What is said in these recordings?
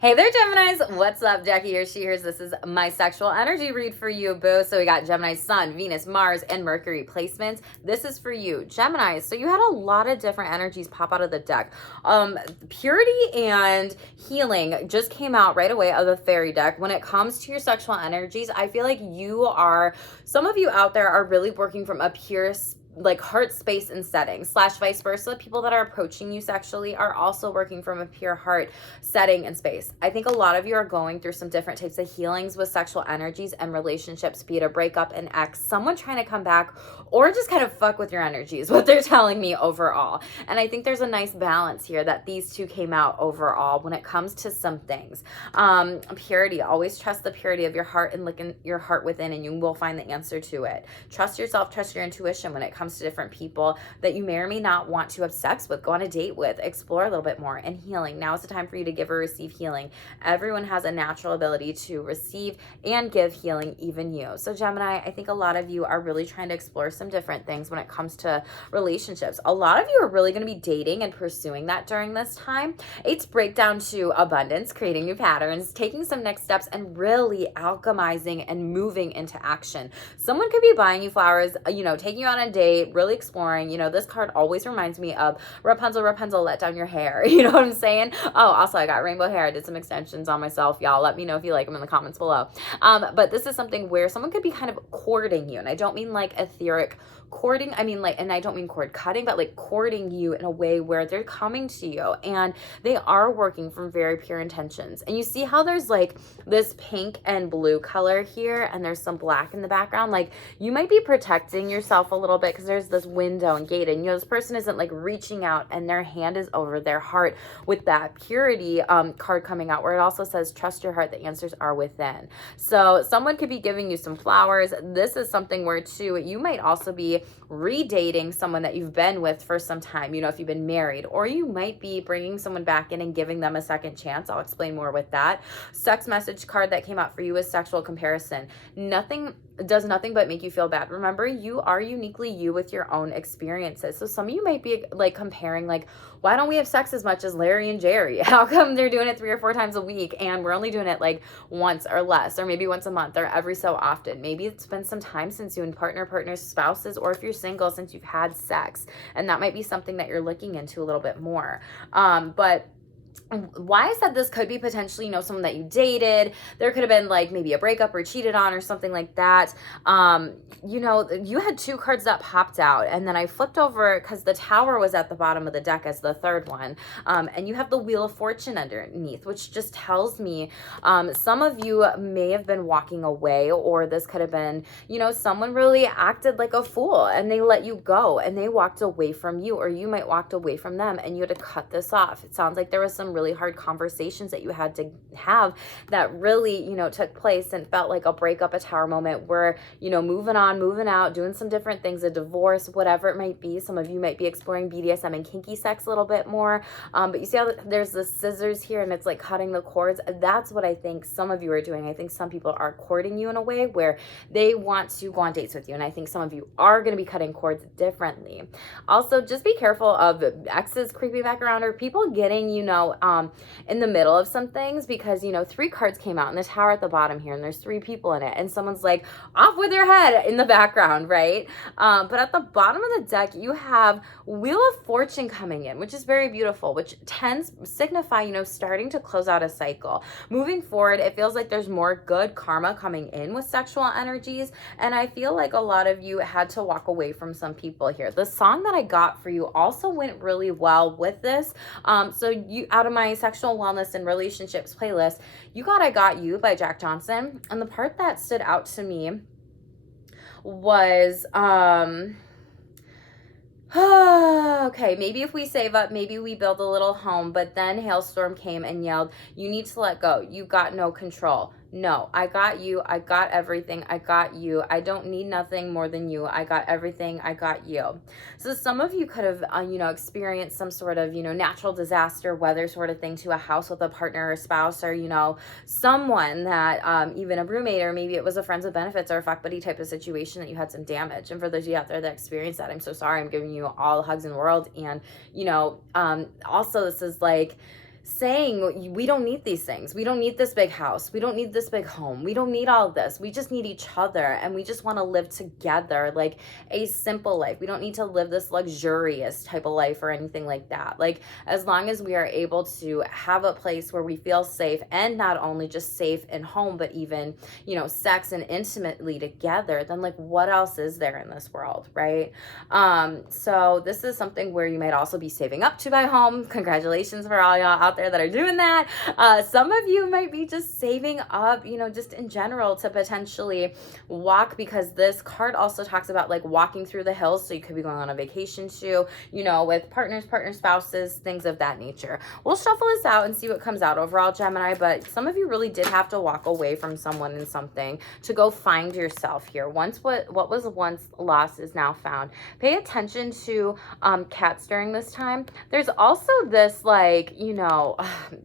Hey there, Geminis. What's up? Jackie here, she here's. This is my sexual energy read for you, boo. So we got Gemini, Sun, Venus, Mars, and Mercury placements. This is for you, Gemini. So you had a lot of different energies pop out of the deck. Purity and healing just came out right away of the fairy deck. When it comes to your sexual energies, I feel like some of you out there are really working from a pure like heart space and setting / vice versa. People that are approaching you sexually are also working from a pure heart setting and space. I think a lot of you are going through some different types of healings with sexual energies and relationships, be it a breakup, an ex, someone trying to come back, or just kind of fuck with your energies, what they're telling me overall. And I think there's a nice balance here that these two came out overall when it comes to some things. Purity, always trust the purity of your heart and look in your heart within, and you will find the answer to it. Trust yourself, trust your intuition when it comes to different people that you may or may not want to have sex with, go on a date with, explore a little bit more. And healing, now is the time for you to give or receive healing. Everyone has a natural ability to receive and give healing, even you. So Gemini, I think a lot of you are really trying to explore some different things when it comes to relationships. A lot of you are really going to be dating and pursuing that during this time. It's breakdown to abundance, creating new patterns, taking some next steps, and really alchemizing and moving into action. Someone could be buying you flowers, taking you on a date, really exploring. This card always reminds me of Rapunzel, let down your hair. You know what I'm saying? Oh, also I got rainbow hair. I did some extensions on myself. Y'all let me know if you like them in the comments below. But this is something where someone could be kind of courting you. And I don't mean like etheric courting. I mean and I don't mean cord cutting, but like courting you in a way where they're coming to you and they are working from very pure intentions. And you see how there's like this pink and blue color here and there's some black in the background. Like you might be protecting yourself a little bit because there's this window and gate, and this person isn't like reaching out and their hand is over their heart with that purity card coming out, where it also says trust your heart, the answers are within. So someone could be giving you some flowers. This is something where too you might also be redating someone that you've been with for some time, if you've been married, or you might be bringing someone back in and giving them a second chance. I'll explain more with that. Sex message card that came out for you is sexual comparison. Nothing does nothing but make you feel bad. Remember, you are uniquely you with your own experiences. So some of you might be like comparing, like, why don't we have sex as much as Larry and Jerry? How come they're doing it 3 or 4 times a week and we're only doing it like once or less, or maybe once a month or every so often? Maybe it's been some time since you and partners, spouses, or if you're single, since you've had sex. And that might be something that you're looking into a little bit more. But why I said this could be potentially, someone that you dated. There could have been like maybe a breakup or cheated on or something like that. You had 2 cards that popped out, and then I flipped over because the Tower was at the bottom of the deck as the third one. And you have the Wheel of Fortune underneath, which just tells me some of you may have been walking away, or this could have been, someone really acted like a fool and they let you go and they walked away from you, or you might walked away from them and you had to cut this off. It sounds like there was some really hard conversations that you had to have that really, took place and felt like a breakup, a Tower moment where, moving on, moving out, doing some different things, a divorce, whatever it might be. Some of you might be exploring BDSM and kinky sex a little bit more. But you see how there's the scissors here and it's like cutting the cords. That's what I think some of you are doing. I think some people are courting you in a way where they want to go on dates with you. And I think some of you are going to be cutting cords differently. Also, just be careful of exes creeping back around, or people getting, in the middle of some things, because 3 cards came out and the Tower at the bottom here, and there's 3 people in it, and someone's like off with their head in the background, right? But at the bottom of the deck you have Wheel of Fortune coming in, which is very beautiful, which tends signify starting to close out a cycle. Moving forward, it feels like there's more good karma coming in with sexual energies, and I feel like a lot of you had to walk away from some people here. The song that I got for you also went really well with this. So you, out of my sexual wellness and relationships playlist, you got I Got You by Jack Johnson. And the part that stood out to me was okay, maybe if we save up, maybe we build a little home, but then Hailstorm came and yelled, you need to let go, you got no control. No, I got you. I got everything. I got you. I don't need nothing more than you. I got everything. I got you. So some of you could have, experienced some sort of, natural disaster, weather sort of thing to a house with a partner or spouse, or, someone that, even a roommate, or maybe it was a friends with benefits or a fuck buddy type of situation that you had some damage. And for those of you out there that experienced that, I'm so sorry. I'm giving you all the hugs in the world. And, also this is like, saying we don't need these things. We don't need this big house. We don't need this big home. We don't need all this. We just need each other, and we just want to live together, like a simple life. We don't need to live this luxurious type of life or anything like that. Like, as long as we are able to have a place where we feel safe, and not only just safe in home, but even, you know, sex and intimately together, then like what else is there in this world, right? So this is something where you might also be saving up to buy a home. Congratulations for all y'all out there that are doing that. Some of you might be just saving up, you know, just in general to potentially walk, because this card also talks about like walking through the hills. So you could be going on a vacation too, you know, with partners, spouses, things of that nature. We'll shuffle this out and see what comes out overall, Gemini, but some of you really did have to walk away from someone and something to go find yourself here. Once what was once lost is now found. Pay attention to cats during this time. There's also this, like, you know,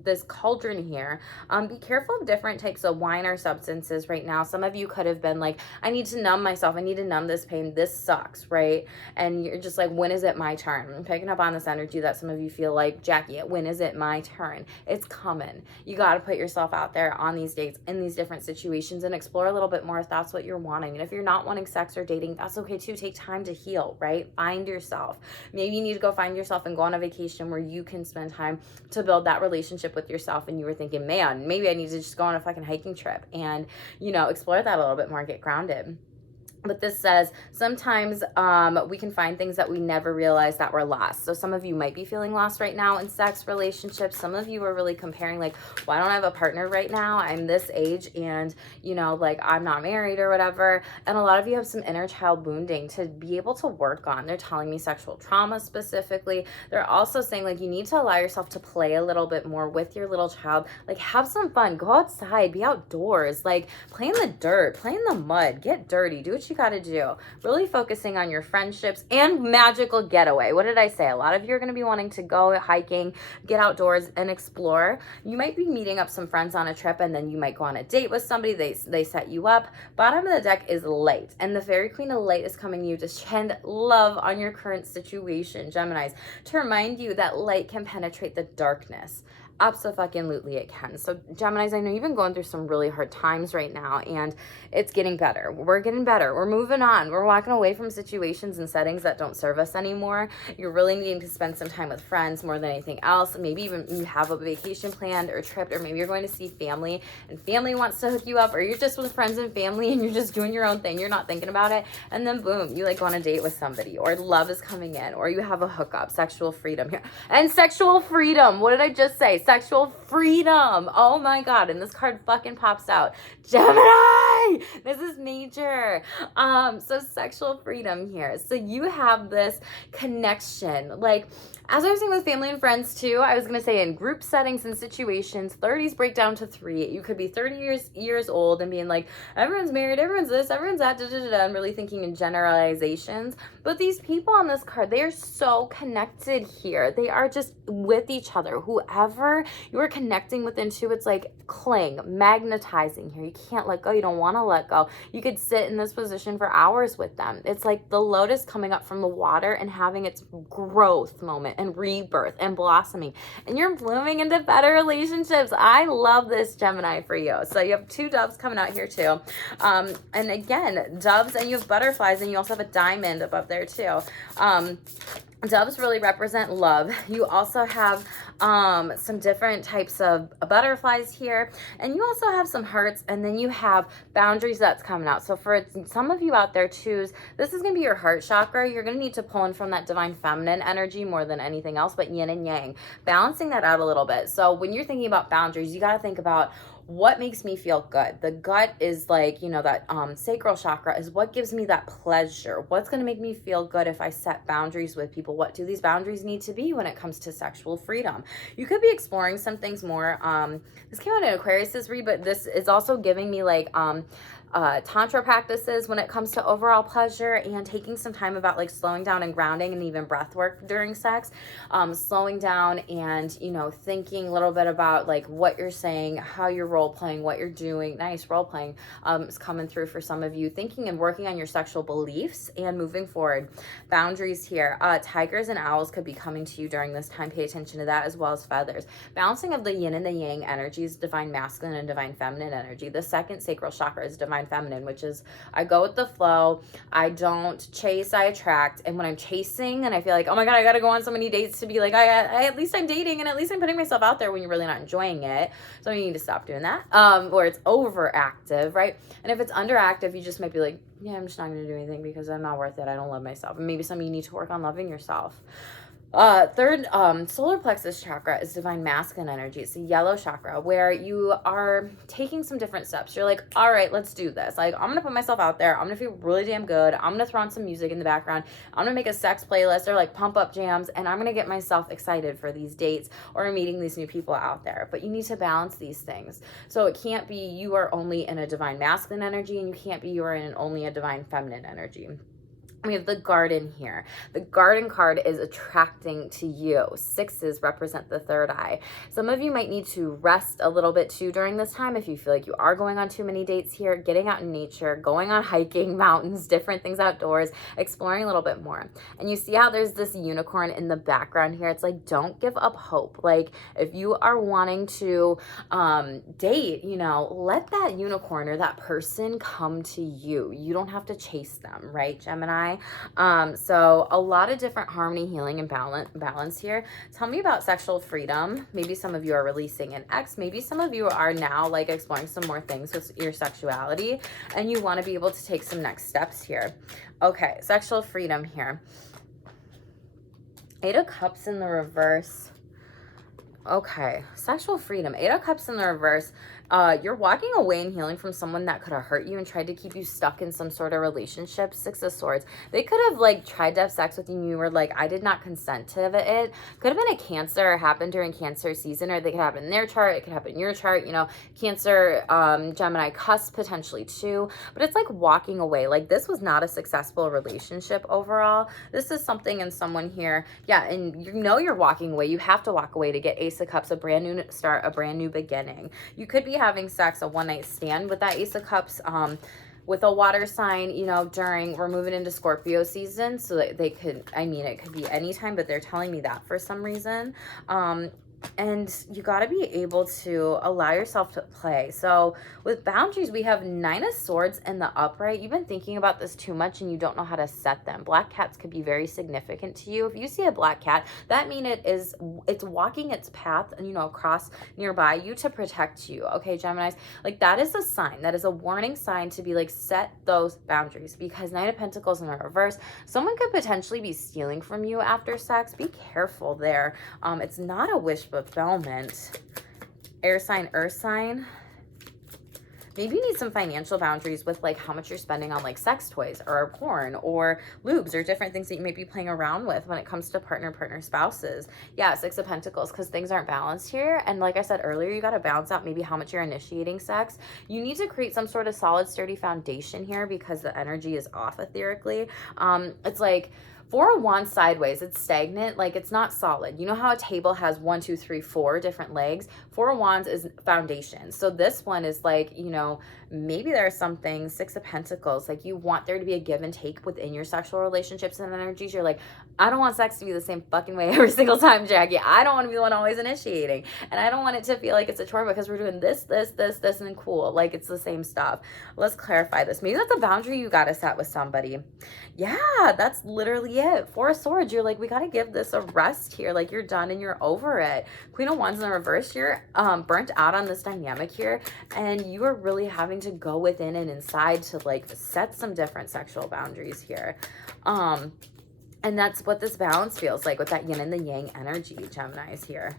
this cauldron here. Be careful of different types of wine or substances right now. Some of you could have been like, I need to numb myself. I need to numb this pain. This sucks, right? And you're just like, when is it my turn? I'm picking up on this energy that some of you feel like, Jackie, when is it my turn? It's coming. You got to put yourself out there on these dates, in these different situations, and explore a little bit more if that's what you're wanting. And if you're not wanting sex or dating, that's okay too. Take time to heal, right? Find yourself. Maybe you need to go find yourself and go on a vacation where you can spend time to build that relationship with yourself. And you were thinking, man, maybe I need to just go on a fucking hiking trip and, you know, explore that a little bit more and get grounded. But this says sometimes we can find things that we never realized that were lost. So some of you might be feeling lost right now in sex relationships. Some of you are really comparing, like, well, I don't have a partner right now. I'm this age and, you know, like, I'm not married or whatever. And a lot of you have some inner child wounding to be able to work on. They're telling me sexual trauma specifically. They're also saying, like, you need to allow yourself to play a little bit more with your little child. Like, have some fun. Go outside. Be outdoors. Like, play in the dirt. Play in the mud. Get dirty. Do what you got to do. Really focusing on your friendships and magical getaway. What did I say? A lot of you are going to be wanting to go hiking, get outdoors, and explore. You might be meeting up some friends on a trip, and then you might go on a date with somebody. They set you up. Bottom of the deck is light, and the Fairy Queen of Light is coming you to shed love on your current situation, Geminis, to remind you that light can penetrate the darkness. Absolutely it can. So Geminis, I know you've been going through some really hard times right now, and it's getting better. We're getting better. We're moving on. We're walking away from situations and settings that don't serve us anymore. You're really needing to spend some time with friends more than anything else. Maybe even you have a vacation planned or trip, or maybe you're going to see family and family wants to hook you up, or you're just with friends and family and you're just doing your own thing. You're not thinking about it. And then boom, you like go on a date with somebody, or love is coming in, or you have a hookup, sexual freedom here. And sexual freedom. What did I just say? Sexual freedom. Oh my God. And this card fucking pops out. Gemini! This is major. So sexual freedom here. So you have this connection. Like, as I was saying with family and friends too, I was going to say in group settings and situations, 30s break down to 3. You could be 30 years old and being like, everyone's married, everyone's this, everyone's that, and really thinking in generalizations. But these people on this card, they are so connected here. They are just with each other. Whoever you are connecting with into, it's like cling, magnetizing here. You can't let go. You don't want to let go. You could sit in this position for hours with them. It's like the lotus coming up from the water and having its growth moment and rebirth and blossoming, and you're blooming into better relationships. I love this, Gemini, for you. So you have 2 doves coming out here too, and again, doves, and you have butterflies, and you also have a diamond above there too. Doves really represent love. You also have some different types of butterflies here, and you also have some hearts, and then you have boundaries that's coming out. So for some of you out there, choose, this is going to be your heart chakra. You're going to need to pull in from that divine feminine energy more than anything else, but yin and yang, balancing that out a little bit. So when you're thinking about boundaries, you got to think about, what makes me feel good? The gut is like, you know, that sacral chakra is what gives me that pleasure. What's going to make me feel good if I set boundaries with people? What do these boundaries need to be when it comes to sexual freedom? You could be exploring some things more. This came out in Aquarius's read, but this is also giving me like tantra practices when it comes to overall pleasure, and taking some time about like slowing down and grounding, and even breath work during sex. Slowing down and, you know, thinking a little bit about like what you're saying, how you're role playing, what you're doing. Nice role playing is coming through for some of you. Thinking and working on your sexual beliefs and moving forward. Boundaries here. Tigers and owls could be coming to you during this time. Pay attention to that, as well as feathers. Balancing of the yin and the yang energies, divine masculine and divine feminine energy. The second sacral chakra is divine feminine, which is I go with the flow. I don't chase, I attract. And when I'm chasing and I feel like, oh my God, I got to go on so many dates to be like, I at least I'm dating, and at least I'm putting myself out there, when you're really not enjoying it. So you need to stop doing that. Or it's overactive, right? And if it's underactive, you just might be like, yeah, I'm just not going to do anything because I'm not worth it. I don't love myself. And maybe some of you need to work on loving yourself. Third, solar plexus chakra is divine masculine energy. It's the yellow chakra, where you are taking some different steps. You're like, all right, let's do this. Like, I'm going to put myself out there. I'm going to feel really damn good. I'm going to throw on some music in the background. I'm going to make a sex playlist or like pump up jams. And I'm going to get myself excited for these dates or meeting these new people out there. But you need to balance these things. So it can't be you are only in a divine masculine energy, and you can't be you are in only a divine feminine energy. We have the garden here. The garden card is attracting to you. Sixes represent the third eye. Some of you might need to rest a little bit too during this time if you feel like you are going on too many dates here, getting out in nature, going on hiking, mountains, different things outdoors, exploring a little bit more. And you see how there's this unicorn in the background here. It's like, don't give up hope. Like, if you are wanting to date, you know, let that unicorn or that person come to you. You don't have to chase them, right, Gemini? So a lot of different harmony, healing, and balance here. Tell me about sexual freedom. Maybe some of you are releasing an ex. Maybe some of you are now like exploring some more things with your sexuality, and you want to be able to take some next steps here. Okay, sexual freedom here. Eight of Cups in the reverse. Okay, sexual freedom. Eight of Cups in the reverse. You're walking away and healing from someone that could have hurt you and tried to keep you stuck in some sort of relationship. Six of Swords. They could have like tried to have sex with you and you were like, I did not consent to it. Could have been a Cancer, happened during Cancer season, or they could happen in their chart. It could happen in your chart, you know, Cancer, Gemini cusp potentially too. But it's like walking away. Like, this was not a successful relationship overall. This is something in someone here. Yeah, and you know you're walking away. You have to walk away to get Ace of Cups, a brand new start, a brand new beginning. You could be having sex, a one-night stand with that Ace of Cups, with a water sign, you know, we're moving into Scorpio season, so that they could, I mean, it could be anytime, but they're telling me that for some reason. And you got to be able to allow yourself to play. So with boundaries, we have Nine of Swords in the upright. You've been thinking about this too much and you don't know how to set them. Black cats could be very significant to you. If you see a black cat, that means it's walking its path, you know, across nearby you to protect you. Okay, Geminis, like that is a sign. That is a warning sign to be like, set those boundaries, because Nine of Pentacles in the reverse, someone could potentially be stealing from you after sex. Be careful there. It's not a wish fulfillment. Air sign, earth sign. Maybe you need some financial boundaries with like how much you're spending on like sex toys or porn or lubes or different things that you may be playing around with when it comes to partner, spouses. Yeah, Six of Pentacles, because things aren't balanced here. And like I said earlier, you got to balance out maybe how much you're initiating sex. You need to create some sort of solid, sturdy foundation here because the energy is off etherically. It's like Four of Wands sideways, it's stagnant, like it's not solid. You know how a table has 1, 2, 3, 4 different legs? Four of Wands is foundation. So this one is like, you know, maybe there are some things, Six of Pentacles, like you want there to be a give and take within your sexual relationships and energies. You're like, I don't want sex to be the same fucking way every single time, Jackie. I don't want to be the one always initiating. And I don't want it to feel like it's a chore because we're doing this, and then cool. Like it's the same stuff. Let's clarify this. Maybe that's a boundary you got to set with somebody. Yeah, that's literally it. Four of Swords, you're like, we got to give this a rest here. Like you're done and you're over it. Queen of Wands in the reverse, you're burnt out on this dynamic here. And you are really having to go within and inside to like set some different sexual boundaries here. And that's what this balance feels like with that yin and the yang energy, Geminis here.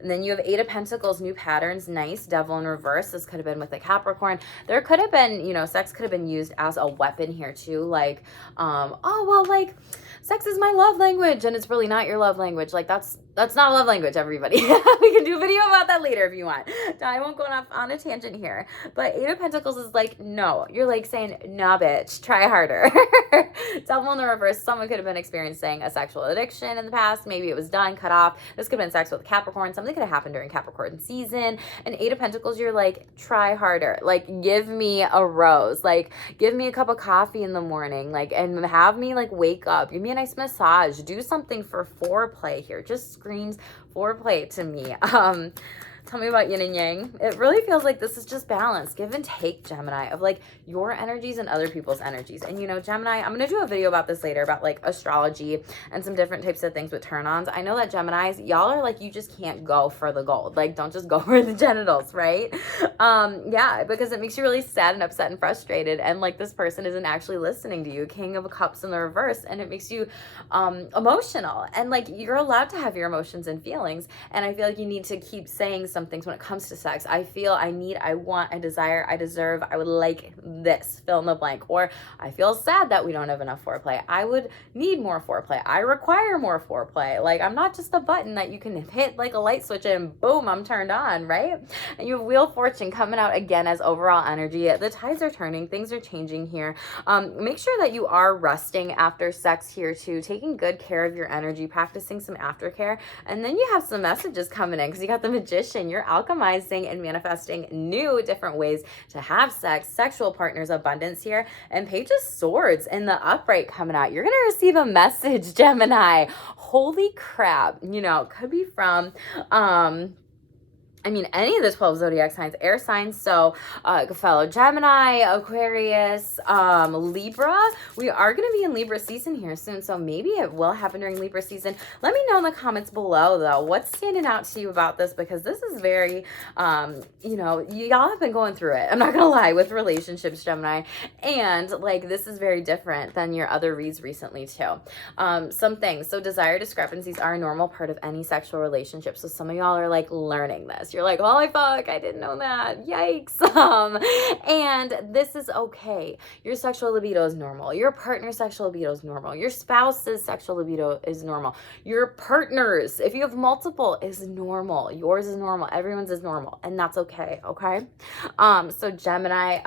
And then you have Eight of Pentacles, new patterns, nice. Devil in reverse. This could have been with a Capricorn. There could have been, you know, sex could have been used as a weapon here too. Like, oh, well, like sex is my love language and it's really not your love language. Like that's That's not a love language, everybody. We can do a video about that later if you want. I won't go off on a tangent here. But Eight of Pentacles is like, no. You're like saying, nah, bitch, try harder. Devil in the reverse. Someone could have been experiencing a sexual addiction in the past. Maybe it was done, cut off. This could have been sex with Capricorn. Something could have happened during Capricorn season. And Eight of Pentacles, you're like, try harder. Like, give me a rose. Like, give me a cup of coffee in the morning. Like, and have me, like, wake up. Give me a nice massage. Do something for foreplay here. Just screams foreplay to me. Tell me about yin and yang. It really feels like this is just balance, give and take, Gemini, of like your energies and other people's energies. And you know, Gemini, I'm going to do a video about this later, about like astrology and some different types of things with turn-ons. I know that Geminis, y'all are like, you just can't go for the gold. Like, don't just go for the genitals, right? Yeah, because it makes you really sad and upset and frustrated. And like, this person isn't actually listening to you. King of Cups in the reverse. And it makes you emotional. And like, you're allowed to have your emotions and feelings. And I feel like you need to keep saying some things when it comes to sex. I feel, I need, I want, I desire, I deserve, I would like this, fill in the blank. Or I feel sad that we don't have enough foreplay. I would need more foreplay. I require more foreplay. Like, I'm not just a button that you can hit like a light switch and boom, I'm turned on, right? And you have Wheel of Fortune coming out again as overall energy. The tides are turning, things are changing here. Make sure that you are resting after sex here too, taking good care of your energy, practicing some aftercare. And then you have some messages coming in because you got the Magician. You're alchemizing and manifesting new different ways to have sex, sexual partners, abundance here. And Page of Swords in the upright coming out. You're going to receive a message, Gemini. Holy crap. You know, could be from any of the 12 zodiac signs, air signs. So, fellow Gemini, Aquarius, Libra. We are going to be in Libra season here soon. So maybe it will happen during Libra season. Let me know in the comments below, though, what's standing out to you about this, because this is very, y'all have been going through it. I'm not going to lie, with relationships, Gemini. And like, this is very different than your other reads recently too. Some things. So desire discrepancies are a normal part of any sexual relationship. So some of y'all are like learning this. You're like, holy fuck, I didn't know that. Yikes. And this is okay. Your sexual libido is normal. Your partner's sexual libido is normal. Your spouse's sexual libido is normal. Your partner's, if you have multiple, is normal. Yours is normal. Everyone's is normal. And that's okay. Okay. So Gemini,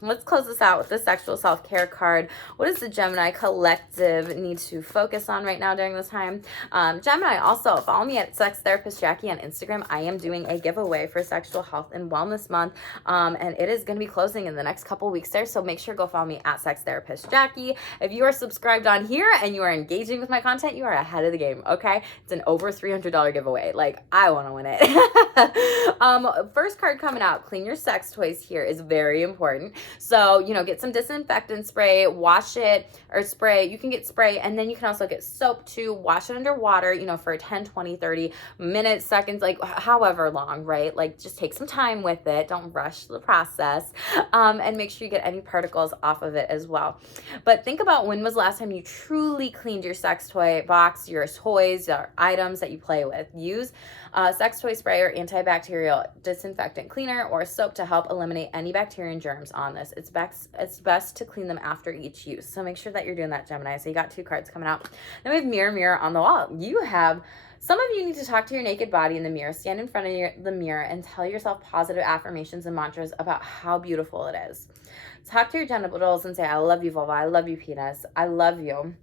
let's close this out with the sexual self-care card. What does the Gemini collective need to focus on right now during this time? Gemini, also follow me at Sex Therapist Jackie on Instagram. I am doing a giveaway for Sexual Health and Wellness Month, and it is going to be closing in the next couple weeks there, so make sure to go follow me at Sex Therapist Jackie. If you are subscribed on here and you are engaging with my content, you are ahead of the game, okay? It's an over $300 giveaway. Like, I want to win it. First card coming out, clean your sex toys here is very important. So, get some disinfectant spray, wash it, or spray. You can get spray, and then you can also get soap too, wash it under water, for 10, 20, 30 minutes, seconds, like however long, right? Like, just take some time with it. Don't rush the process. And make sure you get any particles off of it as well. But think about, when was the last time you truly cleaned your sex toy box, your toys, your items that you play with. Use sex toy spray or antibacterial disinfectant cleaner or soap to help eliminate any bacteria and germs on this. It's best to clean them after each use. So make sure that you're doing that, Gemini. So you got two cards coming out. Then we have mirror, mirror on the wall. Some of you need to talk to your naked body in the mirror. Stand in front of the mirror and tell yourself positive affirmations and mantras about how beautiful it is. Talk to your genitals and say, I love you, vulva. I love you, penis. I love you.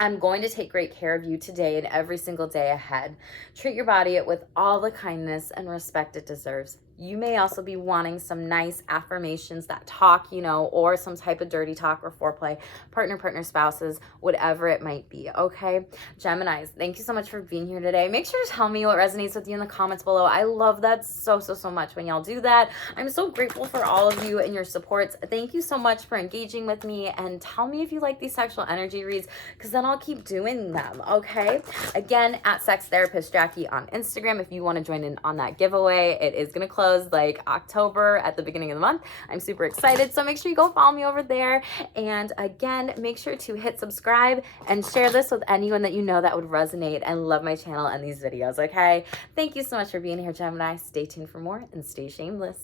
I'm going to take great care of you today and every single day ahead. Treat your body with all the kindness and respect it deserves. You may also be wanting some nice affirmations that talk, or some type of dirty talk or foreplay, partner, spouses, whatever it might be, okay? Geminis, thank you so much for being here today. Make sure to tell me what resonates with you in the comments below. I love that so much when y'all do that. I'm so grateful for all of you and your supports. Thank you so much for engaging with me, and tell me if you like these sexual energy reads, because then I'll keep doing them, okay? Again, at Sex Therapist Jackie on Instagram, if you want to join in on that giveaway. It is going to close like October at the beginning of the month. I'm super excited. So make sure you go follow me over there. And again, make sure to hit subscribe and share this with anyone that you know that would resonate and love my channel and these videos, okay? Thank you so much for being here, Gemini. Stay tuned for more and stay shameless.